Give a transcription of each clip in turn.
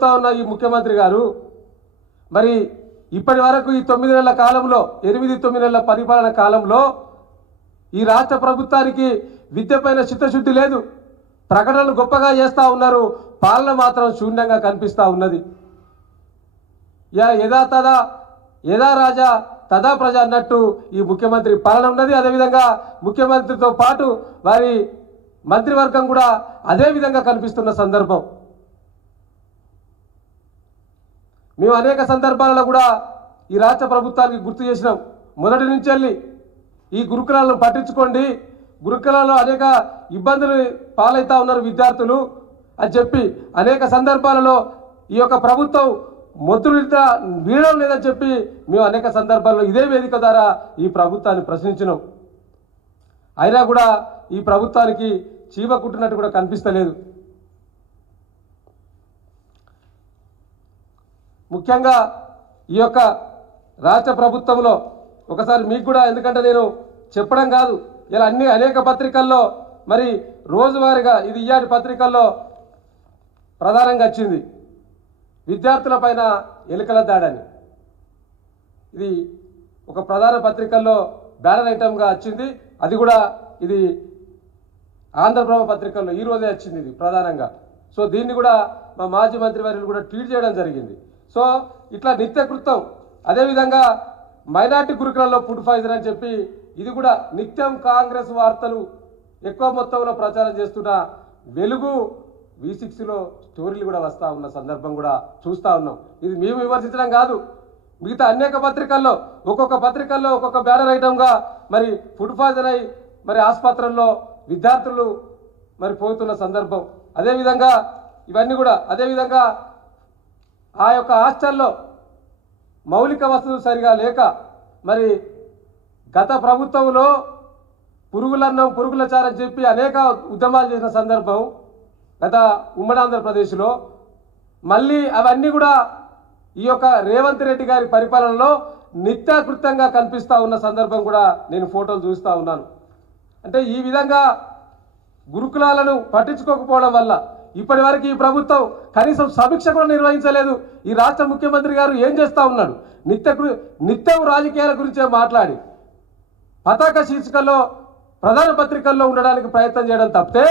అడుగుతా ఉన్న ఈ ముఖ్యమంత్రి గారు మరి ఇప్పటి వరకు ఈ 9 నెలల కాలంలో 8-9 నెలల పరిపాలన కాలంలో ఈ రాష్ట్ర ప్రభుత్వానికి విద్యపైన చిత్తశుద్ధి లేదు. ప్రకటనలు గొప్పగా చేస్తూ ఉన్నారు, పాలన మాత్రం శూన్యంగా కనిపిస్తూ ఉన్నది. యదా రాజా తదా ప్రజ అన్నట్టు ఈ ముఖ్యమంత్రి పాలన ఉన్నది. అదేవిధంగా ముఖ్యమంత్రితో పాటు వారి మంత్రివర్గం కూడా అదే విధంగా కనిపిస్తున్న సందర్భం. మేము అనేక సందర్భాలలో కూడా ఈ రాష్ట్ర ప్రభుత్వానికి గుర్తు చేసినాం. మొదటి నుంచి వెళ్ళి ఈ గురుకులాలను పట్టించుకోండి, గురుకులాల్లో అనేక ఇబ్బందులు పాలవుతా ఉన్నారు విద్యార్థులు అని చెప్పి అనేక సందర్భాలలో ఈ యొక్క ప్రభుత్వం మొత్తుగా వీడడం లేదని చెప్పి మేము అనేక సందర్భాల్లో ఇదే వేదిక ద్వారా ఈ ప్రభుత్వాన్ని ప్రశ్నించినాం. అయినా కూడా ఈ ప్రభుత్వానికి చీమ కుట్టినట్టు కూడా కనిపిస్తలేదు. ముఖ్యంగా ఈ యొక్క రాష్ట్ర ప్రభుత్వంలో ఒకసారి మీకు కూడా, ఎందుకంటే నేను చెప్పడం కాదు, ఇలా అనేక పత్రికల్లో మరి రోజువారీగా ఇది ఇయ్యాటి పత్రికల్లో ప్రధానంగా వచ్చింది విద్యార్థుల పైన ఎలుకల దాడని. ఇది ఒక ప్రధాన పత్రికల్లో బ్యానర్ ఐటమ్గా వచ్చింది. అది కూడా ఇది ఆంధ్రప్రభ పత్రికల్లో ఈరోజే వచ్చింది ఇది ప్రధానంగా. సో దీన్ని కూడా మా మాజీ మంత్రివర్యులు కూడా ట్వీట్ చేయడం జరిగింది. సో ఇట్లా నిత్యకృతం. అదేవిధంగా మైనార్టీ గురుకులలో ఫుడ్ పాయిజన్ అని చెప్పి ఇది కూడా నిత్యం కాంగ్రెస్ వార్తలు ఎక్కువ మొత్తంలో ప్రచారం చేస్తున్న వెలుగు V6లో స్టోరీలు కూడా వస్తూ ఉన్న సందర్భం కూడా చూస్తూ ఉన్నాం. ఇది మేము విమర్శించడం కాదు, మిగతా అనేక పత్రికల్లో ఒక్కొక్క పత్రికల్లో ఒక్కొక్క బ్యానర్ ఐటమ్గా మరి ఫుడ్ పాయిజన్ అయి మరి ఆసుపత్రుల్లో విద్యార్థులు మరి పోతున్న సందర్భం. అదేవిధంగా ఇవన్నీ కూడా అదేవిధంగా ఆ యొక్క హాస్టల్లో మౌలిక వసతులు సరిగా లేక మరి గత ప్రభుత్వంలో పురుగులన్నం పురుగుల చారని చెప్పి అనేక ఉద్యమాలు చేసిన సందర్భం గత ఉమ్మడి ఆంధ్రప్రదేశ్లో. మళ్ళీ అవన్నీ కూడా ఈ యొక్క రేవంత్ రెడ్డి గారి పరిపాలనలో నిత్యకృత్యంగా కనిపిస్తూ ఉన్న సందర్భం కూడా నేను ఫోటోలు చూస్తూ ఉన్నాను. అంటే ఈ విధంగా గురుకులాలను పట్టించుకోకపోవడం వల్ల ఇప్పటి వరకు ఈ ప్రభుత్వం కనీసం సమీక్ష కూడా నిర్వహించలేదు. ఈ రాష్ట్ర ముఖ్యమంత్రి గారు ఏం చేస్తూ ఉన్నాడు? నిత్యం రాజకీయాల గురించే మాట్లాడి పతాక శీర్షికల్లో ప్రధాన పత్రికల్లో ఉండడానికి ప్రయత్నం చేయడం తప్పితే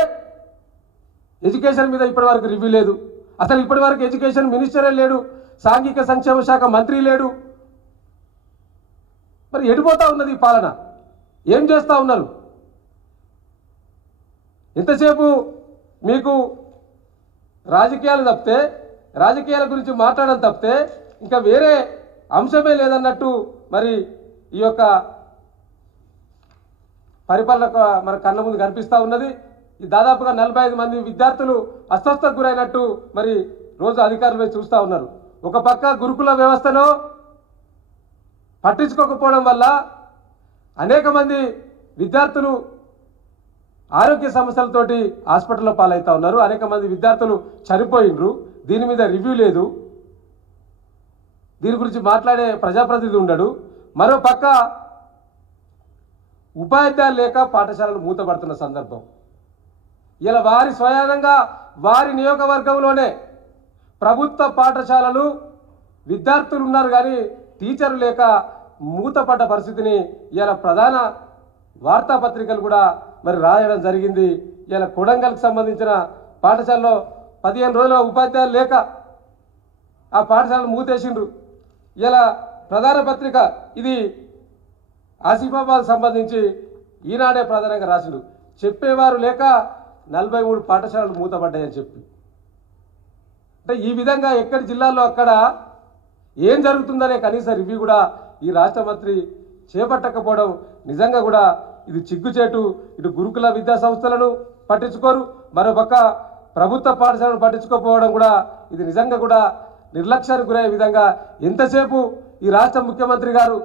ఎడ్యుకేషన్ మీద ఇప్పటి వరకు రివ్యూ లేదు. అసలు ఇప్పటి వరకు ఎడ్యుకేషన్ మినిస్టరే లేడు, సాంఘిక సంక్షేమ శాఖ మంత్రి లేడు. మరి ఎడిపోతా ఉన్నది ఈ పాలన. ఏం చేస్తూ ఉన్నారు? ఎంతసేపు మీకు రాజకీయాలు తప్పితే, రాజకీయాల గురించి మాట్లాడడం తప్పితే ఇంకా వేరే అంశమే లేదన్నట్టు మరి ఈ యొక్క పరిపాలన మన కళ్ళ ముందు కనిపిస్తూ ఉన్నది. ఈ దాదాపుగా 45 మంది విద్యార్థులు అస్వస్థతకు గురైనట్టు మరి రోజు అధికారులు చూస్తూ ఉన్నారు. ఒక పక్క గురుకుల వ్యవస్థలో పట్టించుకోకపోవడం వల్ల అనేక మంది విద్యార్థులు ఆరోగ్య సమస్యలతోటి హాస్పిటల్లో పాలవుతూ ఉన్నారు. అనేక మంది విద్యార్థులు చనిపోయినరు. దీని మీద రివ్యూ లేదు, దీని గురించి మాట్లాడే ప్రజాప్రతినిధి ఉండడు. మరో పక్క ఉపాధ్యాయులు లేక పాఠశాలలు మూతపడుతున్న సందర్భం. ఇలా వారి స్వయంగా వారి నియోజకవర్గంలోనే ప్రభుత్వ పాఠశాలలు విద్యార్థులు ఉన్నారు కానీ టీచర్లు లేక మూతపడ్డ పరిస్థితిని ఇలా ప్రధాన వార్తాపత్రికలు కూడా మరి రాయడం జరిగింది. ఇలా కొడంగల్కి సంబంధించిన పాఠశాలలో 15 రోజుల ఉపాధ్యాయులు లేక ఆ పాఠశాలను మూతేసిండ్రు. ఇలా ప్రధాన పత్రిక ఇది ఆసిఫాబాద్ సంబంధించి ఈనాడే ప్రధానంగా రాసిండు. చెప్పేవారు లేక 43 పాఠశాలలు మూతపడ్డాయని చెప్పి. అంటే ఈ విధంగా ఎక్కడి జిల్లాల్లో అక్కడ ఏం జరుగుతుందనే కనీస రివ్యూ కూడా ఈ రాష్ట్ర మంత్రి చేపట్టకపోవడం నిజంగా కూడా ఇది చిగ్గుచేటు. ఇటు గురుకుల విద్యా సంస్థలను పట్టించుకోరు, మరోపక్క ప్రభుత్వ పాఠశాలను పట్టించుకోకపోవడం కూడా ఇది నిజంగా కూడా నిర్లక్ష్యానికి గురయ్యే విధంగా. ఎంతసేపు ఈ రాష్ట్ర ముఖ్యమంత్రి గారు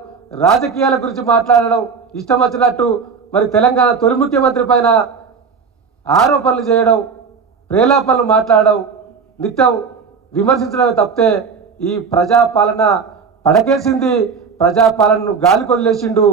రాజకీయాల గురించి మాట్లాడడం ఇష్టం వచ్చినట్టు మరి తెలంగాణ తొలి ముఖ్యమంత్రి పైన ఆరోపణలు చేయడం, ప్రేలాపనలు మాట్లాడడం, నిత్యం విమర్శించడమే తప్పితే ఈ ప్రజాపాలన పడకేసింది, ప్రజాపాలనను గాలి కొదిలేసిండు.